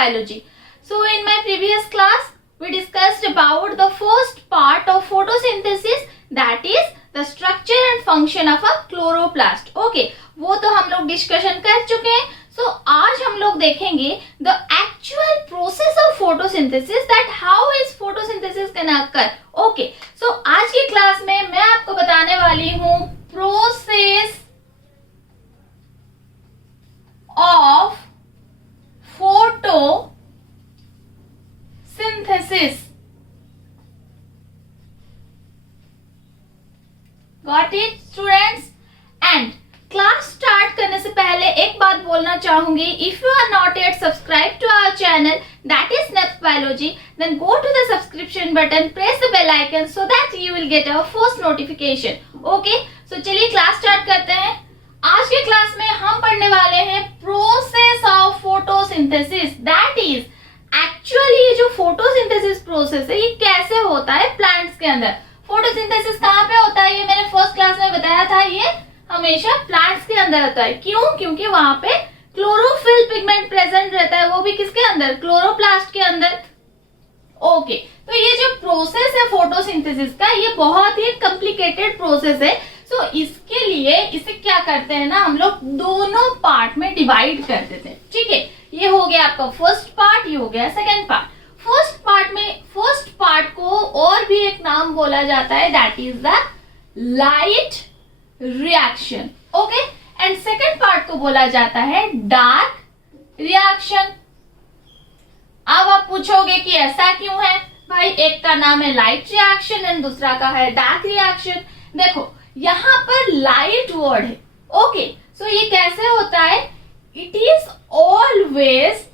biology. So in my previous class we discussed about the first part of photosynthesis, that is the structure and function of a chloroplast. Okay, वो तो हम लोग discussion कर चुके हैं. So आज हम लोग देखेंगे the actual process of photosynthesis, that how is photosynthesis can occur. Okay, so आज की क्लास में मैं आपको बताने वाली हूँ process of photosynthesis. Got it students? And class start करने से पहले एक बात बोलना चाहूंगी, if you are not yet subscribe to our channel that is Neps biology, then go to the subscription button, press the bell icon so that you will get our first notification. Okay, so चलिए class start करते हैं. आज के class में हम पढ़ने वाले हैं process of photosynthesis, that is actually ये जो फोटोसिंथेसिस प्रोसेस है ये कैसे होता है प्लांट्स के अंदर. फोटोसिंथेसिस कहाँ पे होता है, ये मैंने फर्स्ट क्लास में बताया था, ये हमेशा प्लांट्स के अंदर होता है. क्यों? क्योंकि वहां पे क्लोरोफिल पिगमेंट प्रेजेंट रहता है, वो भी किसके अंदर, क्लोरोप्लास्ट के अंदर. ओके, तो ये जो प्रोसेस है फोटोसिंथेसिस का, ये बहुत ही कॉम्प्लिकेटेड प्रोसेस है. सो इसके लिए इसे क्या करते हैं ना, हम लोग दोनों पार्ट में डिवाइड कर देते हैं. ठीक है, ये हो गया आपका फर्स्ट पार्ट, ये हो गया सेकेंड पार्ट. फर्स्ट पार्ट को और भी एक नाम बोला जाता है, that is the light reaction. Okay, and second part को बोला जाता है डार्क रिएक्शन. अब आप पूछोगे कि ऐसा क्यों है भाई, एक का नाम है लाइट रिएक्शन एंड दूसरा का है डार्क रिएक्शन. देखो यहां पर लाइट वर्ड है. ओके, सो ये कैसे होता है, it is always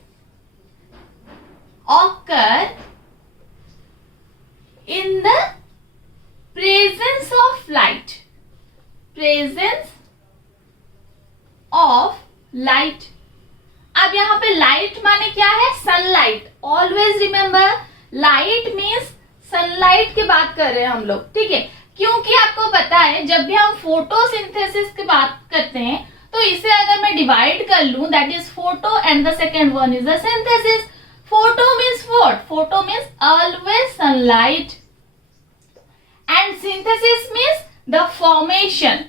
occur in the presence of light. Presence of light. अब यहां पे लाइट माने क्या है, sunlight. Always remember light means sunlight की बात कर रहे हैं हम लोग. ठीक है, क्योंकि आपको पता है जब भी हम फोटोसिंथेसिस की बात करते हैं तो इसे अगर मैं डिवाइड कर लूं, that is photo and the second one is the synthesis. Photo means what, photo means always sunlight and synthesis means the formation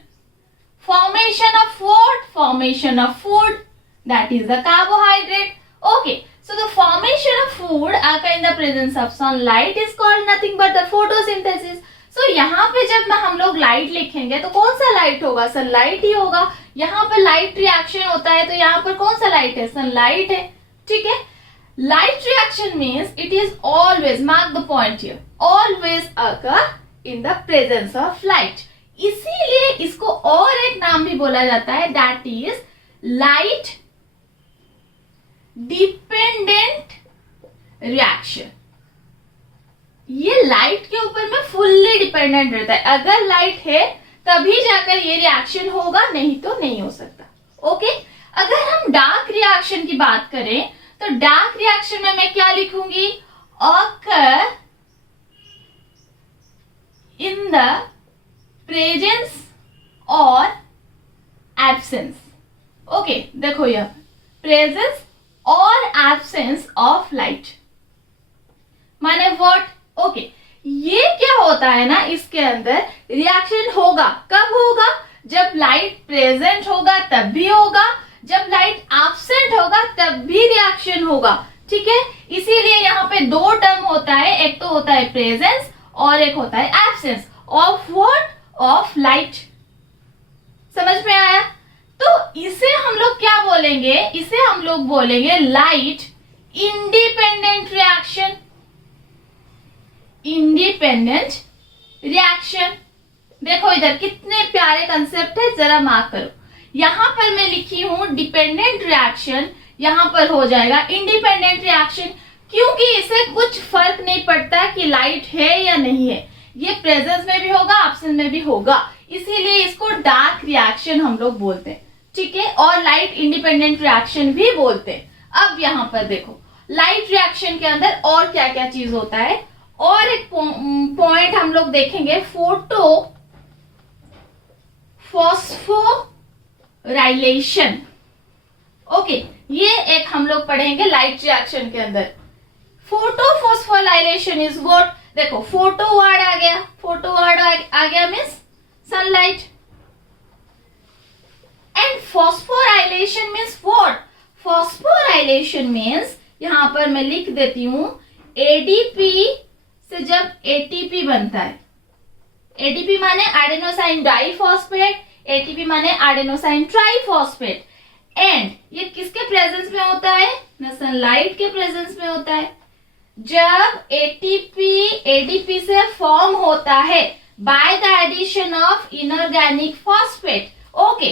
of what, formation of food, that is the carbohydrate. Okay, so the formation of food occur in the presence of sunlight is called nothing but the photosynthesis. So यहाँ पे जब हम लोग light लिखेंगे तो कौन सा light होगा, सनलाइट ही होगा. यहाँ पर लाइट रिएक्शन होता है तो यहाँ पर कौन सा लाइट है, सनलाइट है. ठीक है, light reaction means it is always, mark the point here, always occur in the presence of light. इसीलिए इसको और एक नाम भी बोला जाता है, that is light dependent reaction. ये लाइट के ऊपर में फुल्ली डिपेंडेंट रहता है. अगर लाइट है तभी जाकर ये रिएक्शन होगा, नहीं तो नहीं हो सकता. ओके, अगर हम डार्क रिएक्शन की बात करें तो डार्क रिएक्शन में मैं क्या लिखूंगी, occur in the presence or absence. Okay, देखो यह प्रेजेंस और एब्सेंस ऑफ लाइट माने व्हाट. ओके, ये क्या होता है ना, इसके अंदर रिएक्शन होगा. कब होगा, जब लाइट प्रेजेंट होगा तब भी होगा, जब लाइट एब्सेंट होगा तब भी रिएक्शन होगा. ठीक है, इसीलिए यहाँ पे दो टर्म होता है, एक तो होता है प्रेजेंस और एक होता है absence of what, of light. समझ में आया? तो इसे हम लोग क्या बोलेंगे, इसे हम लोग बोलेंगे light independent reaction. Independent reaction. देखो इधर कितने प्यारे कंसेप्ट है, जरा मार्क करो. यहां पर मैं लिखी हूं डिपेंडेंट रिएक्शन, यहां पर हो जाएगा इंडिपेंडेंट रिएक्शन, क्योंकि इसे कुछ फर्क नहीं पड़ता कि लाइट है या नहीं है, ये प्रेजेंस में भी होगा एब्सेंस में भी होगा, इसीलिए इसको डार्क रिएक्शन हम लोग बोलते हैं. ठीक है, और लाइट इंडिपेंडेंट रिएक्शन भी बोलते हैं. अब यहां पर देखो लाइट रिएक्शन के अंदर और क्या क्या चीज होता है, और एक पॉइंट हम लोग देखेंगे, फोटो फॉस्फोराइलेशन. ओके, ये एक हम लोग पढ़ेंगे लाइट रिएक्शन के अंदर। फोटोफॉस्फोराइलेशन इज व्हाट, देखो फोटो वर्ड आ गया, फोटो वर्ड आ गया means sunlight, and phosphorylation means what, phosphorylation means यहां पर मैं लिख देती हूं एडीपी से जब एटीपी बनता है, एडीपी माने एडेनोसाइन डाइफॉस्फेट, एटीपी माने एडेनोसाइन ट्राइफॉस्फेट, एंड ये किसके प्रेजेंस में होता है, सनलाइट के प्रेजेंस में होता है। जब एटीपी एडीपी से फॉर्म होता है by the addition of inorganic phosphate, okay,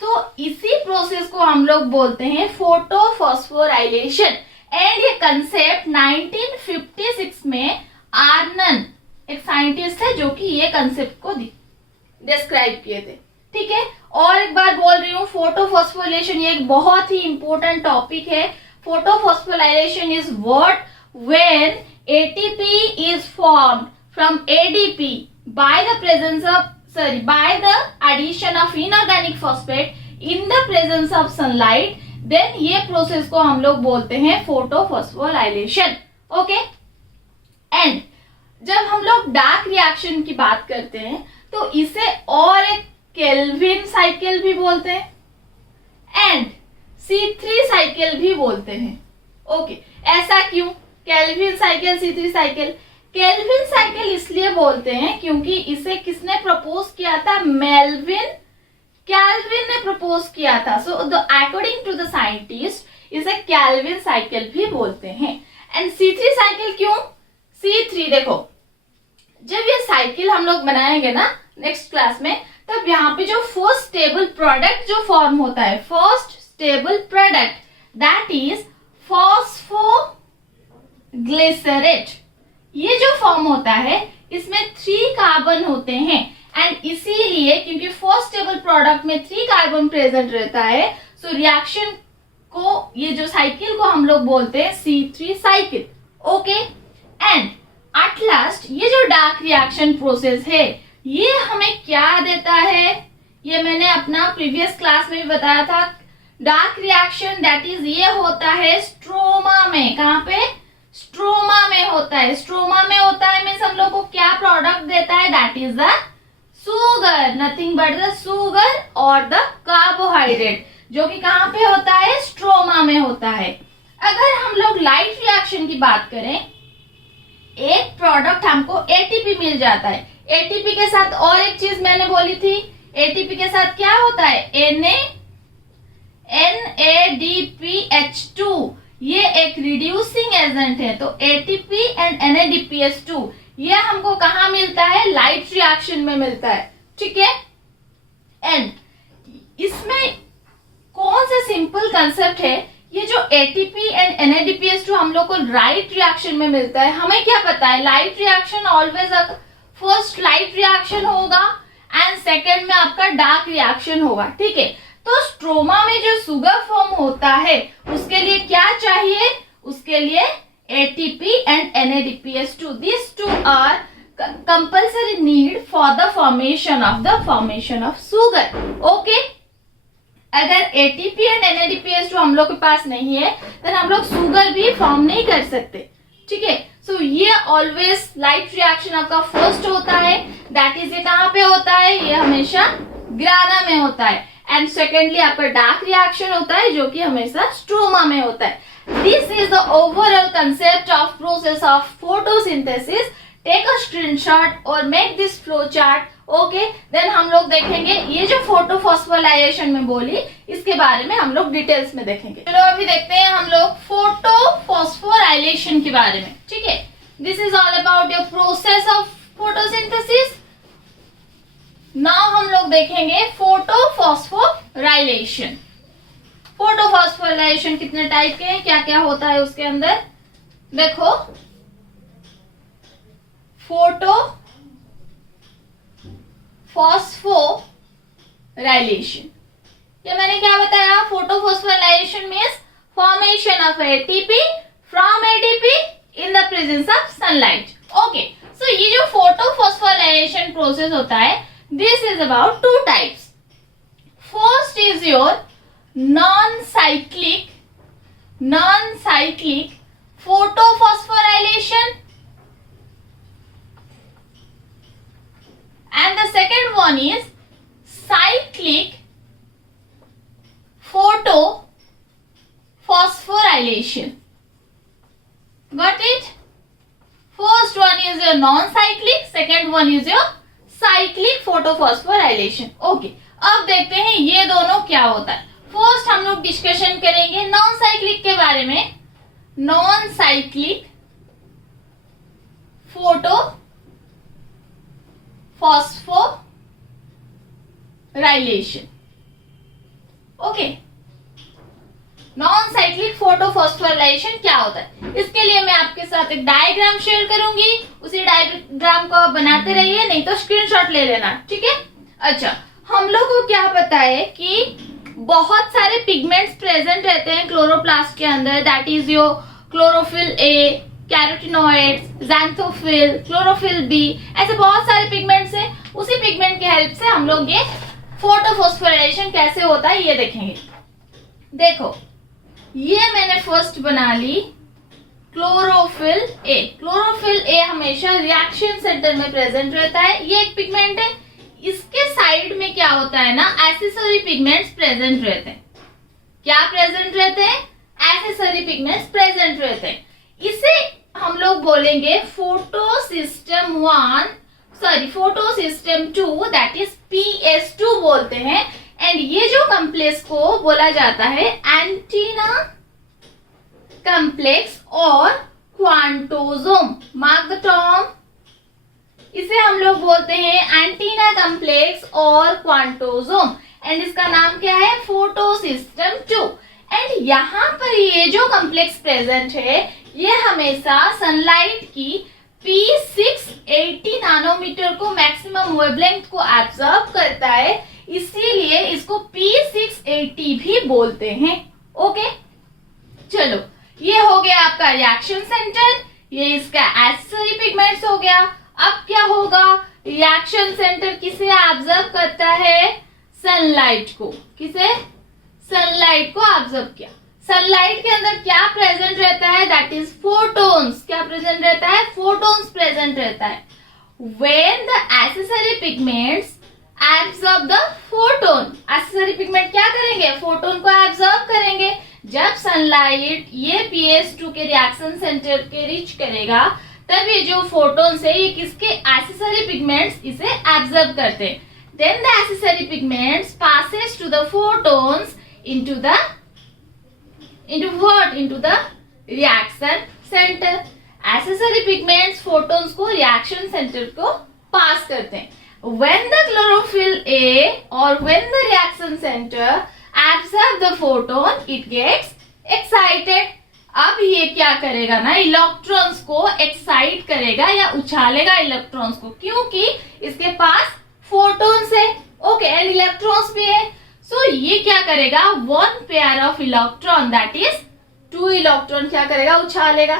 तो इसी प्रोसेस को हम लोग बोलते हैं फोटोफॉस्फोराइलेशन। एंड ये कंसेप्ट 1956 में आर्नन एक साइंटिस्ट है जो कि ये कंसेप्ट को डिस्क्राइब किए थे, ठीक है। और एक बार बोल रही हूँ, फोटोफॉस्फोराइलेशन ये एक बहुत ही इंपॉर्टेंट टॉपिक है। Photophosphorylation is what when ATP is formed from ADP by the addition of inorganic phosphate in the presence of sunlight, then ये प्रोसेस को हम लोग बोलते हैं फोटोफॉस्फोराइलेशन, ओके। एंड जब हम लोग डार्क रिएक्शन की बात करते हैं तो इसे और एक केल्विन साइकिल भी बोलते हैं एंड C3 साइकिल भी बोलते हैं, ओके। ऐसा क्यों, Calvin cycle, C3 cycle? Calvin cycle इसलिए बोलते हैं क्योंकि इसे किसने प्रपोज किया था, कैल्विन ने प्रपोज किया था। So according to the scientist इसे कैल्विन साइकिल भी बोलते हैं। एंड C3 साइकिल क्यों, C3 देखो जब ये साइकिल हम लोग बनाएंगे ना नेक्स्ट क्लास में, तब यहाँ पे जो फर्स्ट स्टेबल प्रोडक्ट जो फॉर्म होता है, first stable product that is phosphoglycerate, ये जो फॉर्म होता है इसमें 3 कार्बन होते हैं। एंड इसीलिए क्योंकि फर्स्ट स्टेबल प्रोडक्ट में 3 कार्बन प्रेजेंट रहता है, सो रिएक्शन को, ये जो साइकिल को हम लोग बोलते हैं C3 cycle, okay. And at last ये जो डार्क रिएक्शन प्रोसेस है ये हमें क्या देता है, ये मैंने अपना प्रीवियस क्लास में भी बताया था। डार्क रिएक्शन दैट इज ये होता है स्ट्रोमा में, कहां पे, स्ट्रोमा में होता है। स्ट्रोमा में होता है मीन्स हम लोग को क्या प्रोडक्ट देता है, that is the sugar, nothing but the sugar और द कार्बोहाइड्रेट, जो कि कहां पे होता है, स्ट्रोमा में होता है। अगर हम लोग लाइट रिएक्शन की बात करें, एक प्रोडक्ट हमको एटीपी मिल जाता है। एटीपी के साथ और एक चीज मैंने बोली थी, एटीपी के साथ क्या होता है, NADPH2, ये एक रिड्यूसिंग एजेंट है। तो ATP एंड NADPH2 ये हमको कहां मिलता है, लाइट रिएक्शन में मिलता है, ठीक है। एंड इसमें कौन सा सिंपल कंसेप्ट है, ये जो ATP एंड NADPH2 हम लोग को लाइट रिएक्शन में मिलता है। हमें क्या पता है, light reaction always first light reaction होगा एंड सेकेंड में आपका डार्क रिएक्शन होगा, ठीक है। तो स्ट्रोमा में जो सुगर फॉर्म होता है उसके लिए क्या चाहिए, उसके लिए ATP and NADPH2, these two are compulsory need for the formation of sugar, okay। अगर ATP एंड NADPH2 हम लोग के पास नहीं है तो हम लोग सुगर भी फॉर्म नहीं कर सकते, ठीक है। सो ये ऑलवेज लाइट रिएक्शन आपका फर्स्ट होता है, दैट इज ये कहां पे होता है, ये हमेशा ग्राना में होता है। एंड सेकेंडली आपका डार्क रिएक्शन होता है जो कि हमेशा स्ट्रोमा में होता है। This is the overall concept of process of photosynthesis. Take a screenshot और make this flow chart, okay. Then हम लोग देखेंगे ये जो फोटोफॉस्फोराइलेशन में बोली इसके बारे में हम लोग डिटेल्स में देखेंगे। चलो अभी देखते हैं हम लोग फोटोफॉस्फोराइलेशन के बारे में, ठीक है। This is all about your process of photosynthesis. Now हम लोग देखेंगे फोटोफॉस्फोराइलेशन। फोटोफॉस्फोराइलेशन कितने टाइप के हैं, क्या क्या होता है उसके अंदर, देखो। फोटोफॉस्फोराइलेशन, ये मैंने क्या बताया, photophosphorylation means formation of ATP from ADP in the presence of sunlight, okay. So ये जो फोटोफॉस्फोराइलेशन प्रोसेस होता है, this is about 2 types. First is your non cyclic non-cyclic photophosphorylation, and the second one is cyclic photophosphorylation. Got it? First one is your non-cyclic, second one is your cyclic photophosphorylation. Okay, अब देखते हैं ये दोनों क्या होता है. First हम लोग डिस्कशन करेंगे नॉन साइक्लिक के बारे में. Non cyclic photophosphorylation. Okay, non cyclic photophosphorylation क्या होता है, इसके लिए मैं आपके साथ एक डायग्राम शेयर करूंगी. उसी डायग्राम को आप बनाते रहिए, नहीं तो स्क्रीनशॉट ले लेना. ठीक है. अच्छा, हम लोग को क्या पता है कि बहुत सारे पिगमेंट्स प्रेजेंट रहते हैं क्लोरोप्लास्ट के अंदर. That is your chlorophyll A, carotenoids, xanthophyll, chlorophyll B, ऐसे बहुत सारे पिगमेंट्स हैं. उसी पिगमेंट की हेल्प से हम लोग ये फोटोफॉस्फोराइलेशन कैसे होता है ये देखेंगे. देखो, ये मैंने फर्स्ट बना ली क्लोरोफिल ए. क्लोरोफिल ए हमेशा रिएक्शन सेंटर में प्रेजेंट रहता है. ये एक पिगमेंट है. इसके साइड में क्या होता है ना, एक्सेसरी पिगमेंट्स प्रेजेंट रहते हैं. क्या प्रेजेंट रहते हैं? एक्सेसरी पिगमेंट्स प्रेजेंट रहते हैं. इसे हम लोग बोलेंगे photosystem 1, sorry photosystem 2, that is PS2 बोलते हैं. एंड ये जो कॉम्प्लेक्स को बोला जाता है एंटीना कॉम्प्लेक्स और क्वांटोसोम. Mark the term. इसे हम लोग बोलते हैं एंटीना कॉम्प्लेक्स और क्वांटोसोम. एंड इसका नाम क्या है? फोटोसिस्टम 2. एंड यहाँ पर ये जो कॉम्प्लेक्स प्रेजेंट है ये हमेशा सनलाइट की P680 नैनोमीटर को मैक्सिमम वेवलेंथ को एब्जॉर्ब करता है, इसीलिए इसको P680 भी बोलते हैं. ओके, चलो, ये हो गया आपका रिएक्शन सेंटर. ये इसका एक्सेसरी पिगमेंट्स हो गया. अब क्या होगा? रिएक्शन सेंटर किसे ऑब्जर्व करता है? सनलाइट को. किसे? सनलाइट को ऑब्जर्व किया. सनलाइट के अंदर क्या प्रेजेंट रहता है? That is photons. क्या प्रेजेंट रहता है? फोटोन्स प्रेजेंट रहता है. When the accessory pigments absorb the photon, accessory pigment क्या करेंगे? फोटोन को एब्जॉर्ब करेंगे. जब सनलाइट ये PS2 के रिएक्शन सेंटर के रीच करेगा तब ये जो फोटोन्स है ये किसके? एक्सेसरी पिगमेंट्स इसे एब्जॉर्ब करते हैं. Then the accessory pigments passes to the photons into the reaction center. Accessory pigments photons को रिएक्शन सेंटर को पास करते हैं. When the chlorophyll A or when the reaction center absorb the photon, it gets excited. अब ये क्या करेगा ना, electrons को एक्साइट करेगा या उछालेगा इलेक्ट्रॉन्स को, क्योंकि इसके पास फोटोन्स है. ओके, एंड इलेक्ट्रॉन्स भी है. सो ये क्या करेगा? One pair of electron, that is 2 electron क्या करेगा? उछालेगा.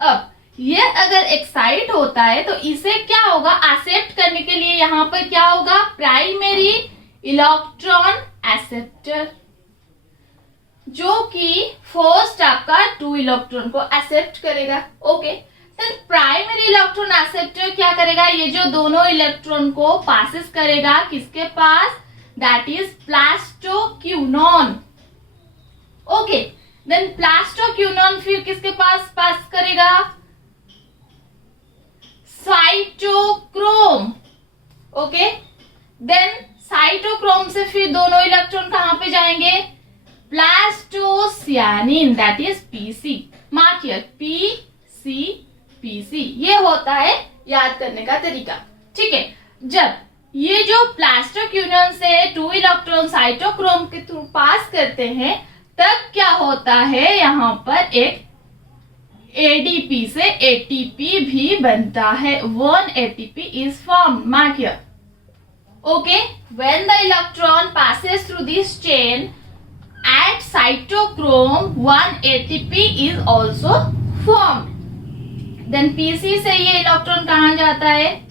अब ये अगर एक्साइट होता है तो इसे क्या होगा? एक्सेप्ट करने के लिए यहाँ पर क्या होगा? प्राइमरी इलेक्ट्रॉन एक्सेप्टर, जो कि फर्स्ट आपका 2 इलेक्ट्रॉन को एक्सेप्ट करेगा. Okay, then primary electron acceptor क्या करेगा? ये जो दोनों इलेक्ट्रॉन को पासिस करेगा किसके पास? That is plastoquinone. Okay, then plastoquinone फिर किसके पास पास करेगा? साइटोक्रोम. ओके, देन साइटोक्रोम से फिर दोनों इलेक्ट्रॉन कहां पे जाएंगे? Plastocyanin, that is PC. Mark here, PC. ये होता है याद करने का तरीका. ठीक है, जब ये जो प्लास्टोक्यूनॉन से 2 इलेक्ट्रॉन साइटोक्रोम के थ्रू पास करते हैं तब क्या होता है? यहाँ पर एक ADP से ATP भी बनता है. 1 ATP is formed. Mark here. Okay, when the electron passes through this chain at cytochrome, 1 ATP is also formed. Then PC से ये इलेक्ट्रॉन कहाँ जाता है?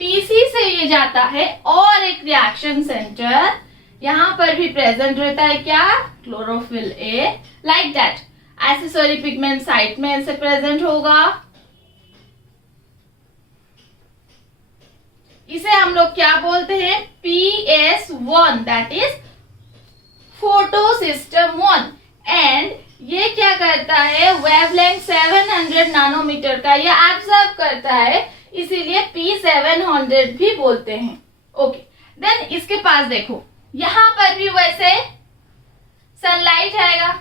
PC से ये जाता है और एक रिएक्शन सेंटर. यहाँ पर भी प्रेजेंट रहता है क्या, chlorophyll A, like that. Accessory pigment site में ऐसे प्रेजेंट होगा। इसे हम लोग क्या बोलते हैं, PS1, that is photosystem 1। And ये क्या करता है, वेवलेंथ 700 नैनोमीटर का ये ऑब्जर्व करता है, इसीलिए P700 भी बोलते हैं। ओके, देन इसके पास देखो, यहां पर भी वैसे सनलाइट आएगा,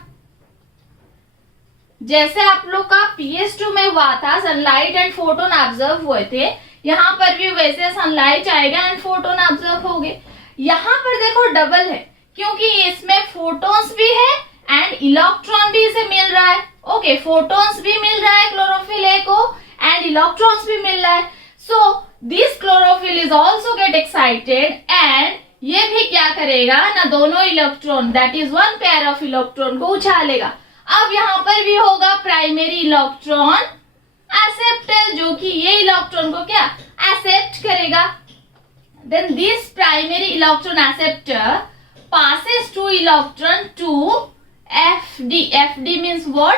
जैसे आप लोग का PS2 में हुआ था, सनलाइट एंड फोटोन ऑब्जर्व हुए थे, यहाँ पर भी वैसे सनलाइट आएगा एंड फोटोन ऑब्जर्व होंगे। यहाँ पर देखो डबल है, क्योंकि इसमें फोटोन्स भी है एंड इलेक्ट्रॉन भी इसे मिल रहा है। ओके, फोटोन्स भी मिल रहा है क्लोरोफिल ए को एंड इलेक्ट्रॉन्स भी मिल रहा है। So this chlorophyll is also get excited and ये भी क्या करेगा ना, दोनों electron that is one pair of electron को उछालेगा। अब यहाँ पर भी होगा प्राइमरी इलेक्ट्रॉन एक्सेप्टर, जो कि ये इलेक्ट्रॉन को क्या एक्सेप्ट करेगा। Then this primary electron acceptor passes to electron to FD. FD means what?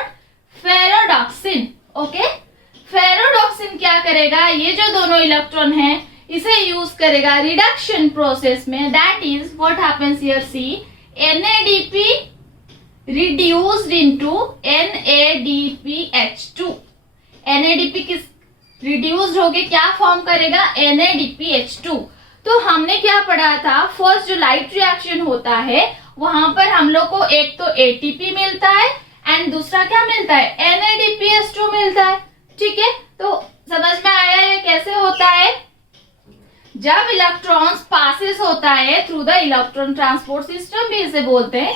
Ferredoxin. Okay, ferredoxin क्या करेगा, ये जो दोनों इलेक्ट्रॉन है इसे यूज करेगा रिडक्शन प्रोसेस में। That is what happens here, see NADP reduced into NADPH2। NADP किस रिड्यूस्ड होके क्या फॉर्म करेगा, NADPH2। तो हमने क्या पढ़ा था, फर्स्ट जो लाइट रिएक्शन होता है वहां पर हम लोग को एक तो ATP मिलता है एंड दूसरा क्या मिलता है, NADPH2 मिलता है। ठीक है, तो समझ में आया ये कैसे होता है। जब इलेक्ट्रॉन्स पासिस होता है through the electron transport system भी इसे बोलते हैं,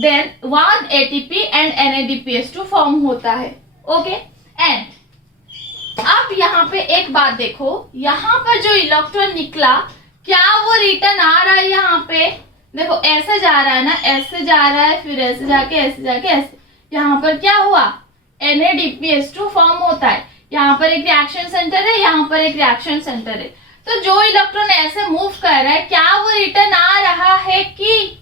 then 1 ATP and NADPH2 form होता है। ओके, एंड अब यहाँ पे एक बात देखो, यहाँ पर जो इलेक्ट्रॉन निकला क्या वो रिटर्न आ रहा है, यहाँ पे देखो ऐसे जा रहा है ना, ऐसे जा रहा है, फिर ऐसे जाके ऐसे, यहाँ पर क्या हुआ, NADPH2 फॉर्म होता है। यहाँ पर एक रिएक्शन सेंटर है, यहाँ पर एक रिएक्शन सेंटर है। तो जो इलेक्ट्रॉन ऐसे मूव कर रहा है क्या वो रिटर्न आ रहा है कि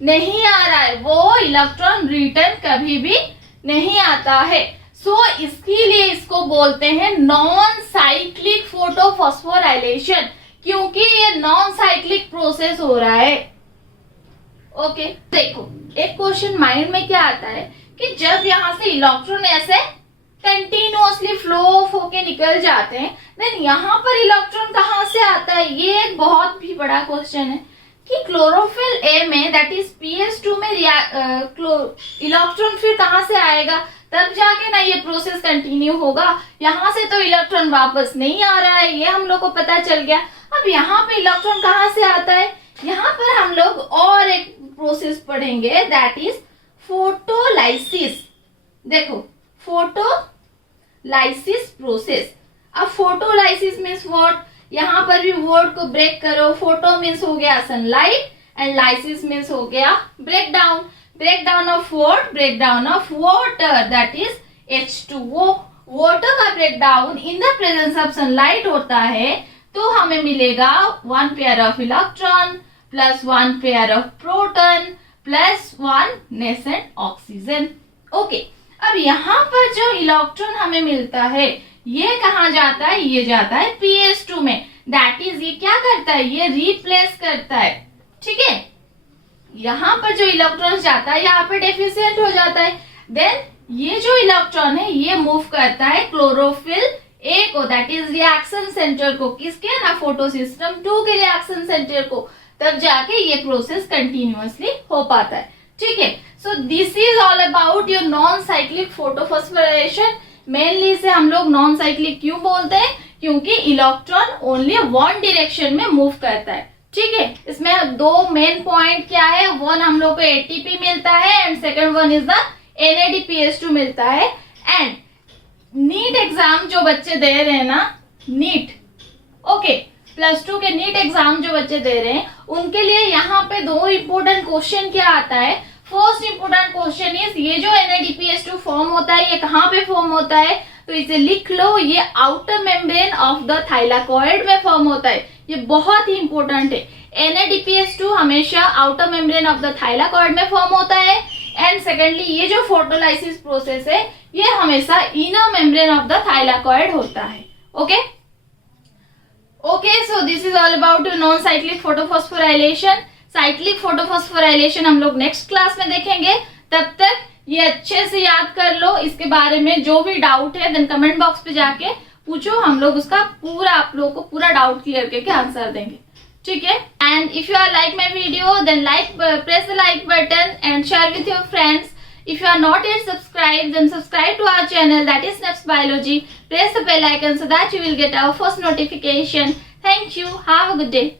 नहीं आ रहा है, वो इलेक्ट्रॉन रिटर्न कभी भी नहीं आता है। सो इसके लिए इसको बोलते हैं नॉन साइक्लिक फोटोफॉस्फोराइलेशन, क्योंकि ये नॉन साइक्लिक प्रोसेस हो रहा है। ओके, देखो एक क्वेश्चन माइंड में क्या आता है कि जब यहाँ से इलेक्ट्रॉन ऐसे कंटिन्यूअसली फ्लो ऑफ होके निकल जाते हैं, देन यहाँ पर इलेक्ट्रॉन कहाँ से आता है, ये एक बहुत भी बड़ा क्वेश्चन है कि क्लोरोफिल ए में दैट इज PS2 में इलेक्ट्रॉन फिर कहाँ से आएगा, तब जाके ना ये प्रोसेस कंटिन्यू होगा। यहाँ से तो इलेक्ट्रॉन वापस नहीं आ रहा है, ये हम लोग को पता चल गया। अब यहाँ पे इलेक्ट्रॉन कहाँ से आता है, यहाँ पर हम लोग और एक प्रोसेस पढ़ेंगे दैट इज फोटोलाइसिस। देखो फोटोलाइसिस प्रोसेस। अब फोटोलाइसिस मीन्स व्हाट, यहाँ पर भी वर्ड को ब्रेक करो, फोटो मीन्स हो गया सनलाइट एंड लाइसिस मीन्स हो गया breakdown. Breakdown of what, breakdown of water that is H2O। Water का breakdown in the presence of sunlight होता है तो हमें मिलेगा 1 pair of electron plus 1 pair of proton plus 1 nascent oxygen. Okay, अब यहाँ पर जो इलेक्ट्रॉन हमें मिलता है ये कहाँ जाता है, ये जाता है PS2 में। दैट इज ये क्या करता है, ये रिप्लेस करता है। ठीक है, यहाँ पर जो इलेक्ट्रॉन जाता है यहाँ पे डेफिशिएंट हो जाता है। देन ये जो इलेक्ट्रॉन है ये मूव करता है क्लोरोफिल ए को, दैट इज रिएक्शन सेंटर को, किसके ना, फोटोसिस्टम 2 के रिएक्शन सेंटर को, तब जाके ये प्रोसेस कंटिन्यूअसली हो पाता है। ठीक है, so this is all about your non cyclic photophosphorylation. Mainly इसे हम लोग नॉन साइक्लिक क्यों बोलते हैं, क्योंकि इलेक्ट्रॉन ओनली वन डायरेक्शन में मूव करता है। ठीक है, इसमें दो मेन पॉइंट क्या है, वन हम लोग को ATP मिलता है and second one is the NADPH2 मिलता है। एंड नीट एग्जाम जो बच्चे दे रहे हैं ना, नीट, ओके, +2 के नीट एग्जाम जो बच्चे दे रहे हैं उनके लिए यहाँ पे दो इम्पोर्टेंट क्वेश्चन क्या आता है। फर्स्ट इम्पोर्टेंट क्वेश्चन इज ये जो NADPH2 फॉर्म होता है ये कहाँ पे फॉर्म होता है, तो इसे लिख लो, ये outer membrane of the thylakoid में फॉर्म होता है। ये बहुत ही इंपॉर्टेंट है। NADPH2 हमेशा outer membrane of the thylakoid में फॉर्म होता है, एंड सेकेंडली ये जो फोटोलाइसिस प्रोसेस है ये हमेशा inner membrane of the thylakoid होता है. Okay so this is all about non cyclic photophosphorylation. Cyclic photophosphorylation हम लोग नेक्स्ट क्लास में देखेंगे. तब तक ये अच्छे से याद कर लो. इसके बारे में जो भी डाउट है देन कमेंट बॉक्स पे जाके पूछो, हम लोग उसका पूरा आप लोगों को पूरा डाउट क्लियर करके आंसर देंगे. ठीक है. And if you are like my video then like, press the like button and share with your friends. If you are not yet subscribed, then subscribe to our channel, that is SNAPS Biology. Press the bell icon so that you will get our first notification. Thank you. Have a good day.